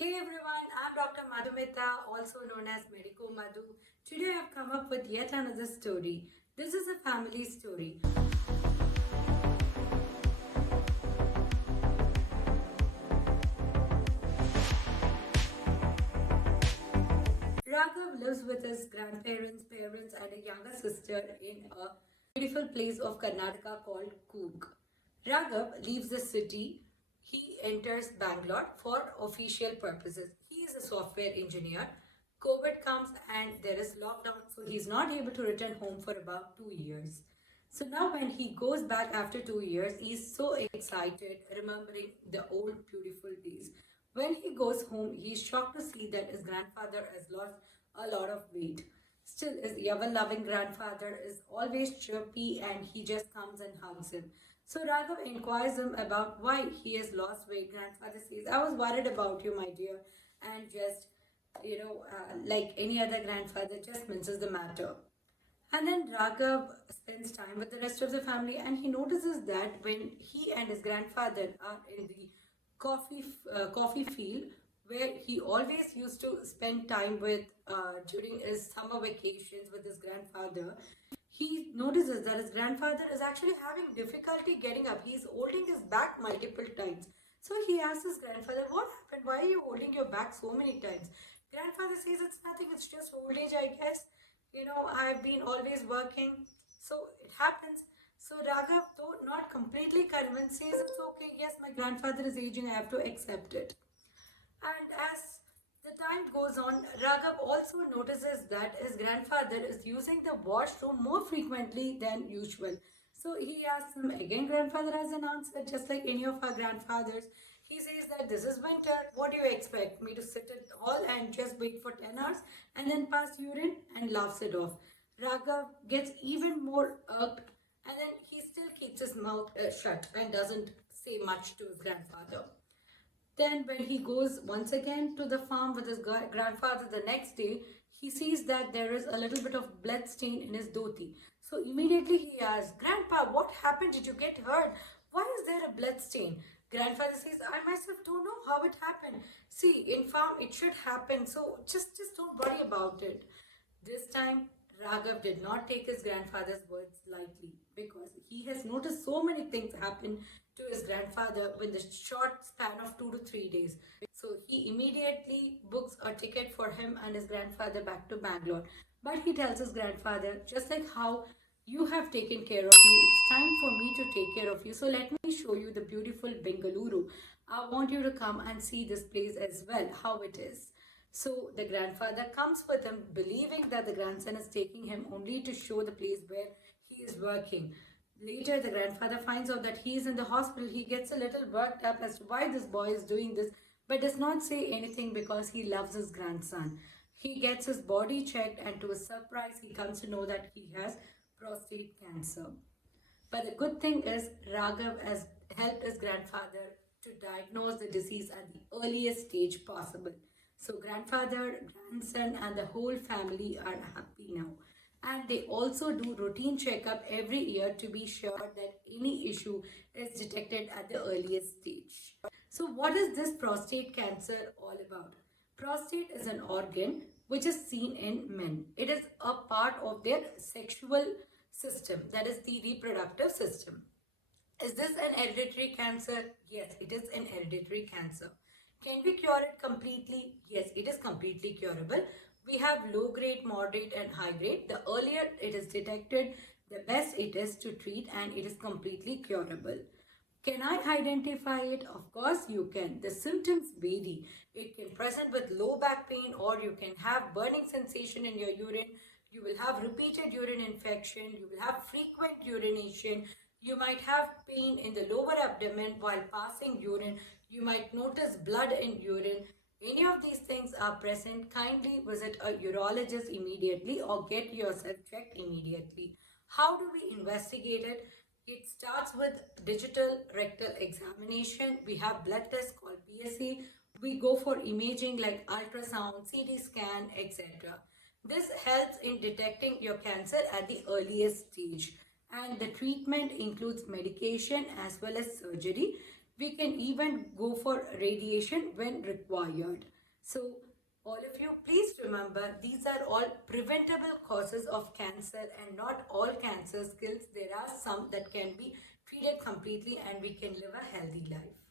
Hey everyone, I'm Dr. Madhumita, also known as Medico Madhu. Today I've come up with yet another story. This is a family story. Raghav lives with his grandparents, parents, and a younger sister in a beautiful place of Karnataka called Coorg. Raghav leaves the city. He enters Bangalore for official purposes. He is a software engineer. COVID comes and there is lockdown, so he's not able to return home for about 2 years. So now, when he goes back after 2 years, he's so excited, remembering the old beautiful days. When he goes home, he's shocked to see that his grandfather has lost a lot of weight. Still, his ever loving grandfather is always chirpy and he just comes and hugs him. So Raghav inquires him about why he has lost weight. Grandfather says, I was worried about you, my dear, and just, like any other grandfather, just minces the matter. And then Raghav spends time with the rest of the family and he notices that when he and his grandfather are in the coffee field where he always used to spend time with during his summer vacations with his grandfather, he notices that his grandfather is actually having difficulty getting up. He's holding his back multiple times. So he asks his grandfather, what happened? Why are you holding your back so many times? Grandfather says, it's nothing, it's just old age, I guess. I've been always working, so it happens. So Raghav, though not completely convinced, says it's okay. Yes, my grandfather is aging, I have to accept it. And as the time goes on, Raghav also notices that his grandfather is using the washroom more frequently than usual. So he asks him again, grandfather has an answer, just like any of our grandfathers. He says that this is winter, what do you expect? Me to sit at hall and just wait for 10 hours and then pass urine, and laughs it off. Raghav gets even more irked and then he still keeps his mouth shut and doesn't say much to his grandfather. Then, when he goes once again to the farm with his grandfather the next day, he sees that there is a little bit of blood stain in his dhoti. So, immediately he asks, Grandpa, what happened? Did you get hurt? Why is there a blood stain? Grandfather says, I myself don't know how it happened. See, in farm it should happen, so just don't worry about it. This time, Raghav did not take his grandfather's words lightly because he has noticed so many things happen to his grandfather within the short span of 2 to 3 days. So he immediately books a ticket for him and his grandfather back to Bangalore. But he tells his grandfather, just like how you have taken care of me, it's time for me to take care of you. So let me show you the beautiful Bengaluru. I want you to come and see this place as well, how it is. So the grandfather comes with him, believing that the grandson is taking him only to show the place where he is working. Later, the grandfather finds out that he is in the hospital. He gets a little worked up as to why this boy is doing this, but does not say anything because he loves his grandson. He gets his body checked, and to his surprise, he comes to know that he has prostate cancer. But the good thing is, Raghav has helped his grandfather to diagnose the disease at the earliest stage possible. So, grandfather, grandson, and the whole family are happy now. And they also do routine checkup every year to be sure that any issue is detected at the earliest stage. So, what is this prostate cancer all about? Prostate is an organ which is seen in men. It is a part of their sexual system, that is the reproductive system. Is this an hereditary cancer? Yes, it is an hereditary cancer. Can we cure it completely? Yes, it is completely curable. We have low grade, moderate, and high grade. The earlier it is detected, the best it is to treat, and it is completely curable. Can I identify it? Of course you can. The symptoms vary. It can present with low back pain, or you can have burning sensation in your urine. You will have repeated urine infection. You will have frequent urination. You might have pain in the lower abdomen while passing urine. You might notice blood in urine. Any of these things are present, kindly visit a urologist immediately or get yourself checked immediately. How do we investigate it? It starts with digital rectal examination. We have blood tests called PSA. We go for imaging like ultrasound, CT scan, etc. This helps in detecting your cancer at the earliest stage. And the treatment includes medication as well as surgery. We can even go for radiation when required. So, all of you, please remember these are all preventable causes of cancer, and not all cancers kills. There are some that can be treated completely and we can live a healthy life.